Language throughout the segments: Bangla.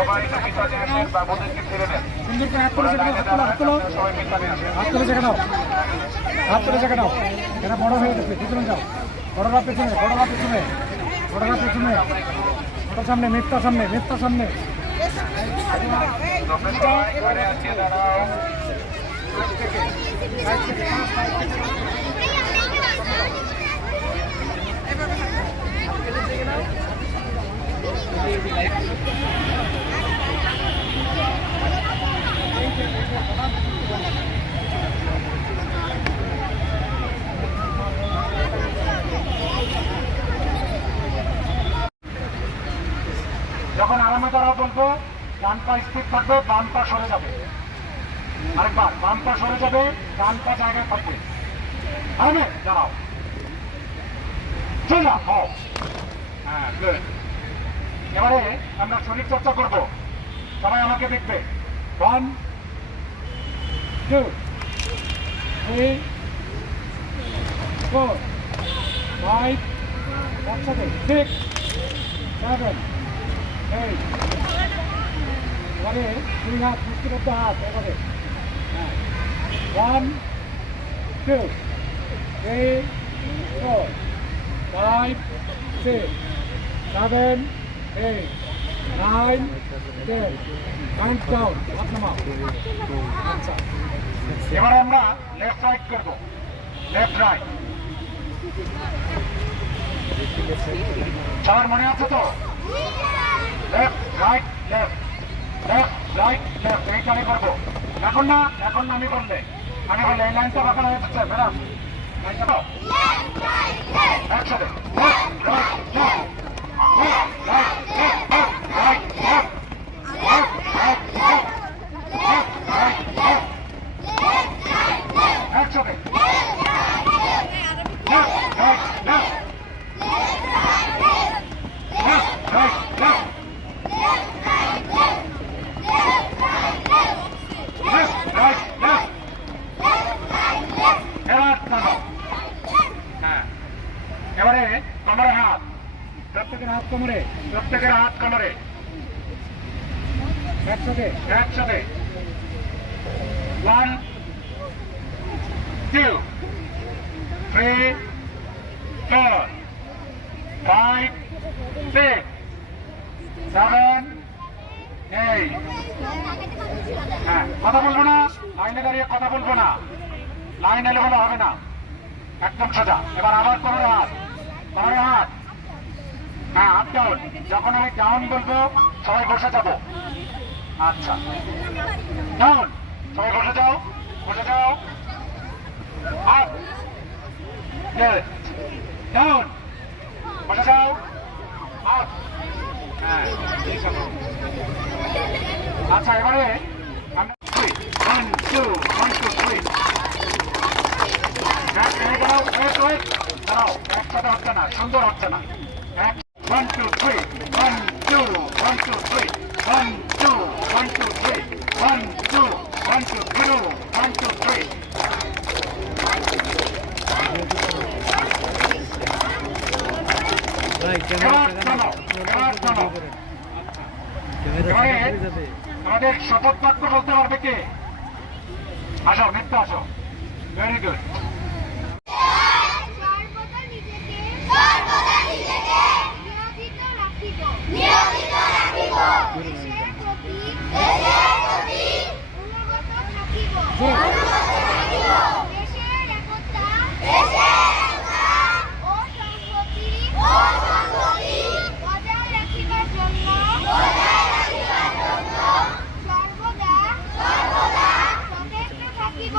সবাই পিছনে এসে বাবুদেরকে ছেড়ে দেন। সুন্দর করে হাত তুলে জায়গা নাও, হাত তুলে জায়গা নাও। এরা বড় হয়ে গেছে, পিছনে যাও। বড়রা পেছনে, বড়রা পেছনে, বড়রা পেছনে, ওটার সামনে, মিথ্যার সামনে, মিথ্যার সামনে। যখন আরামে দ্বারা বলবো ডান পা স্থির থাকবে, বাম পা সরে যাবে। আরেকবার, বাম পা সরে যাবে, ডান পা জায়গায় থাকবে। আরামে দাঁড়াও, চল যাও। হ্যাঁ, গুড। এবারে আমরা শরীর চর্চা করব, সবাই আমাকে দেখবে। 1 2 3 4 5 6 7 8। এবারে দুই হাত মুষ্টিবদ্ধ হাত, এবারে 1 2 3 4 5 6 7 8 9 10। কাউন্ট ডাউন, হাত নামাও। আচ্ছা, এবারে আমরা লেফট রাইট করব, লেফট রাইট। সবার মনে আছে তো? Left right left, left right left, এইটা আমি করবো। এখন না, এখন না, আমি বললে এই লাইনটা বাঁকানো হয়ে যাচ্ছে। ম্যাডাম লাইনটা দাও একসাথে। Left right left, left right left, right left, left right left, left right left, একসাথে। Left right left, left right left, এবারে কোমরে হাত, প্রত্যেকের হাত কোমরে, প্রত্যেকের হাত কোমরে, একসাথে একসাথে। 1 2 3 4 5 6 7 8। হ্যাঁ, কথা বলবো না, লাইনে দাঁড়িয়ে কথা বলবো না, লাইন এলে বলে হবে না, একদম সোজা। এবার আবার কোমরে হাত, কোমরে হাত। হ্যাঁ, আপ ডাউন। যখন আমি ডাউন বলবো সবাই বসে যাবো। আচ্ছা, ডাউন, সবাই বসে যাও, বসে যাও। আপ ডাউন, বসে যাও। আপ। হ্যাঁ, আচ্ছা, এবারে 1 2 1 2 3। দাঁড়াও, একসাথে হচ্ছে না, সুন্দর হচ্ছে না। 1 2 3 1 2 1 2 3 1 2 1 2 3 1 2 1 2 3 1 2 3। আমাদের শপথ বাক্য বলতে পারবে কে? আসো, মিথ্যা আসো। Very good. সর্বদা সচেষ্ট থাকিব।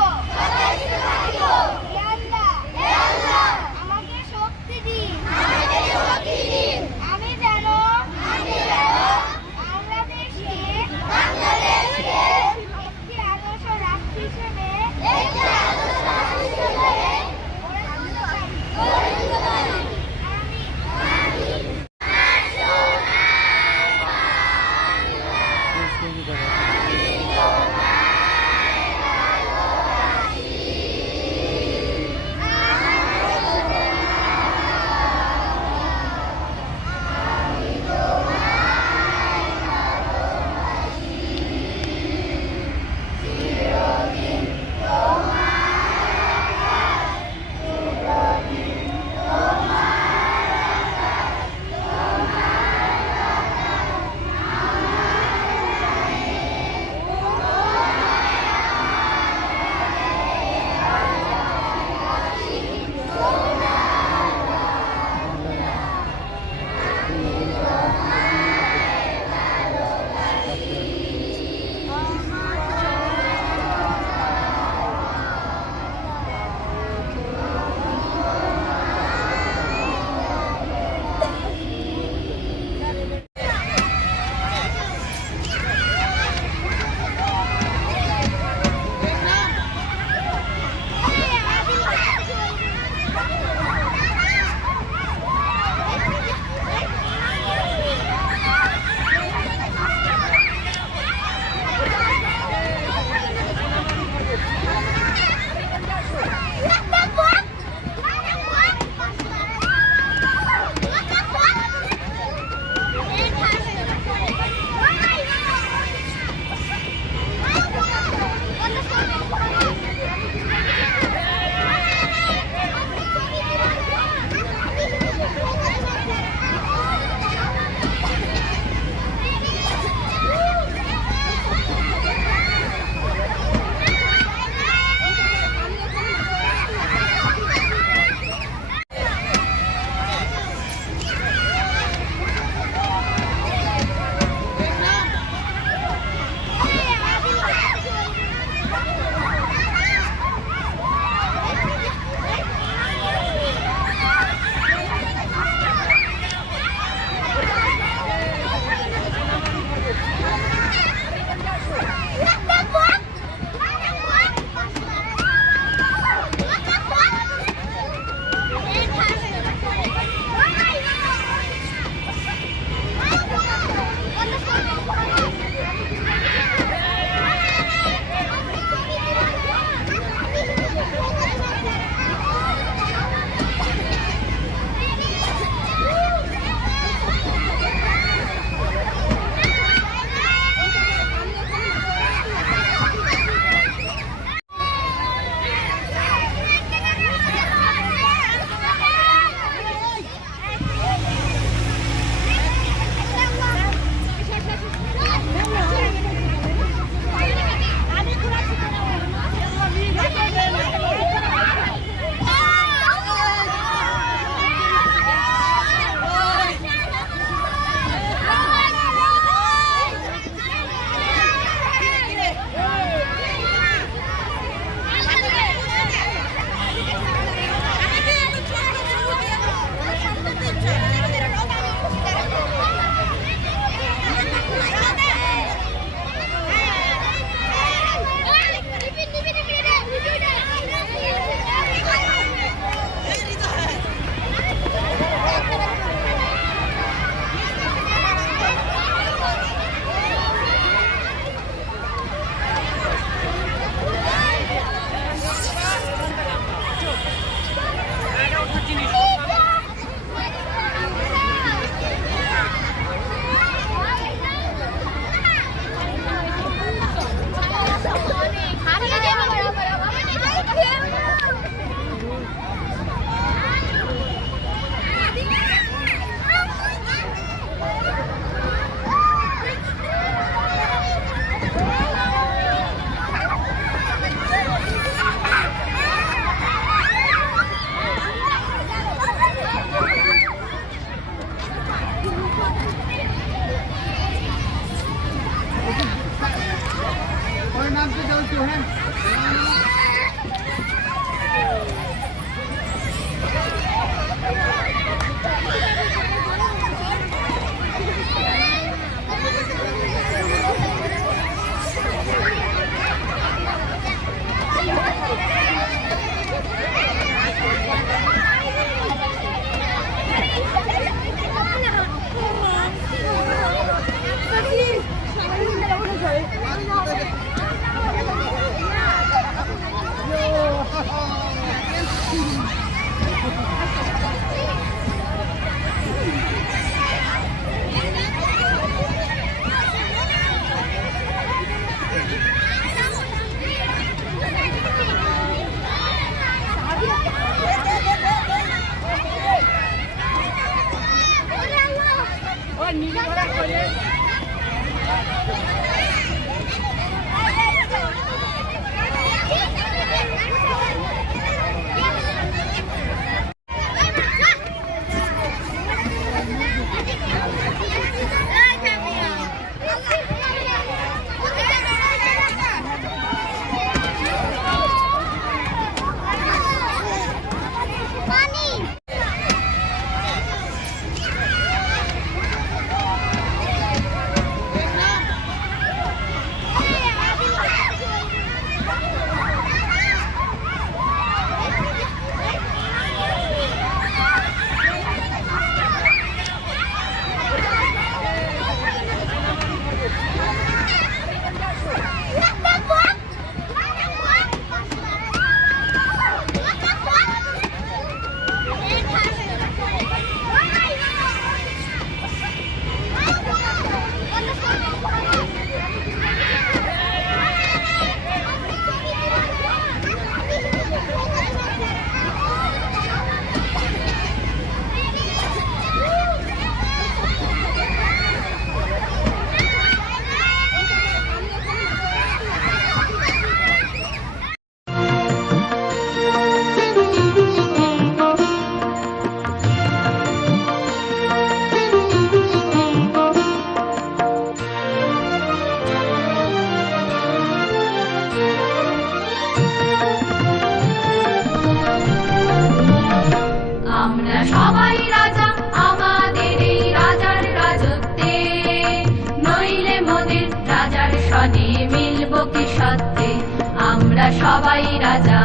সবাই রাজা,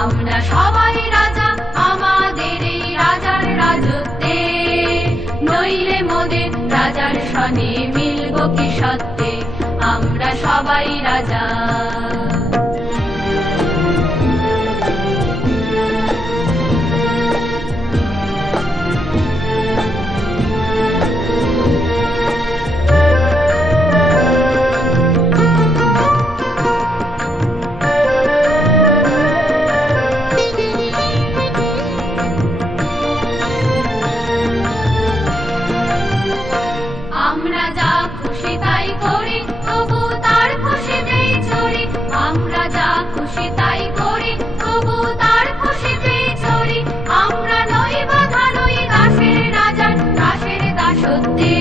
আমরা সবাই রাজা আমাদের এই রাজার রাজত্বে, নইলে মোদের রাজার সনে মিলব কি সত্যে, আমরা সবাই রাজা। আমরা যা খুশি তাই করি, তবু তার খুশিতেই চড়ি, আমরা যা খুশি তাই করি, তবু তার খুশিতেই চড়ি, আমরা নই বাধা নই দাসের রাজার দাসের দাসত্বে,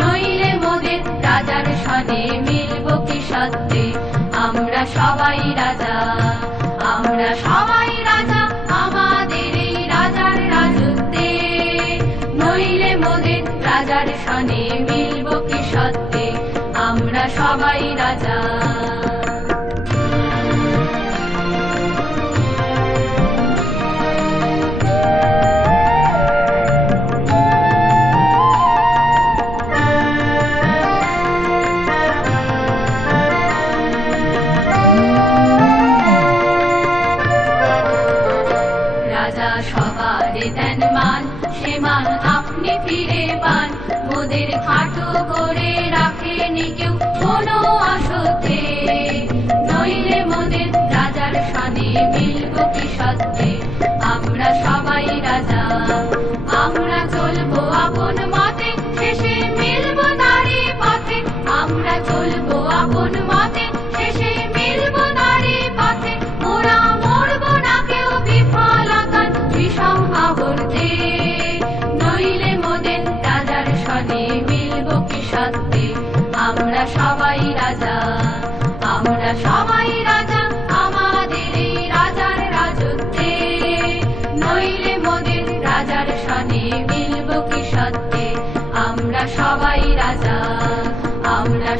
নইলে মোদের রাজার সনে মিলব কি সত্যে, আমরা সবাই রাজা, আমরা সবাই রাজা আমাদের এই রাজার রাজত্বে, নইলে মোদের রাজার সনে মিলব কি সত্যে, আমরা সবাই রাজা। রাজা সবারে দেন মান, সে মান আপনি ফিরে পান, মোদের খাটো করে রাখেনি কেউ কোনো আসতে, নইলে মোদের রাজার সনে মিলব কি সত্যে, আমরা সবাই রাজা, আমরা চলবো আপন মতে, শেষে মিলব তারই পথে, আমরা চলবো আপন মতে, শেষে মিলব তারই পথে, মোরা মরব না কেউ বিফলতার বিষম আবর্তে, নইলে মোদের রাজার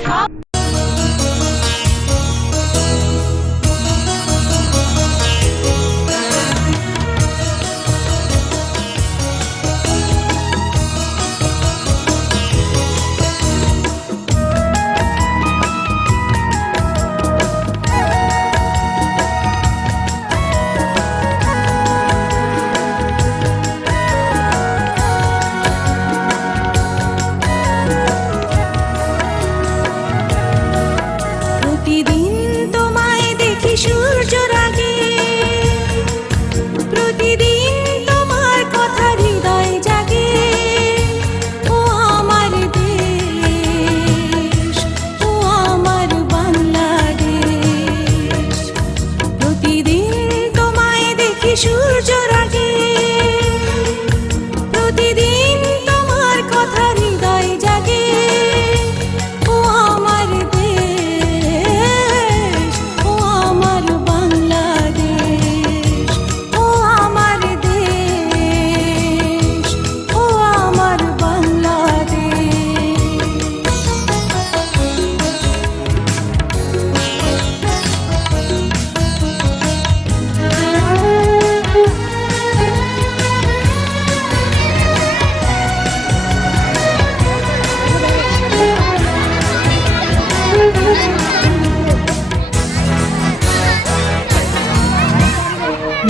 সব প্রতিদিন তোমায় দেখি সূর্যের আগে, প্রতিদিন তোমার কথা হৃদয় জাগে। ও আমার দেশ, ও আমার বাংলাদেশ। প্রতিদিন তোমায় দেখি সূর্যের আগে, প্রতিদিন তোমার কথা হৃদয় জাগে। ও আমার দেশ, ও আমার বাংলাদেশ। ও আমার দেশ, ও আমার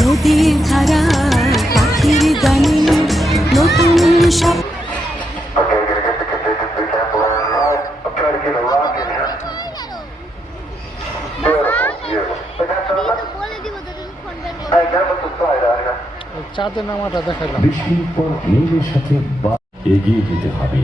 নদীর ধারা পাখির গানে নতুন সব Okay, gonna get the contingency sample in. I'm trying to get a rock in here. Beautiful, beautiful. Hey, got something? Hey, get with the side out here. চাঁদে নামাটা দেখালাম। বৃষ্টির পর মেঘের সাথে এগিয়ে যেতে হবে।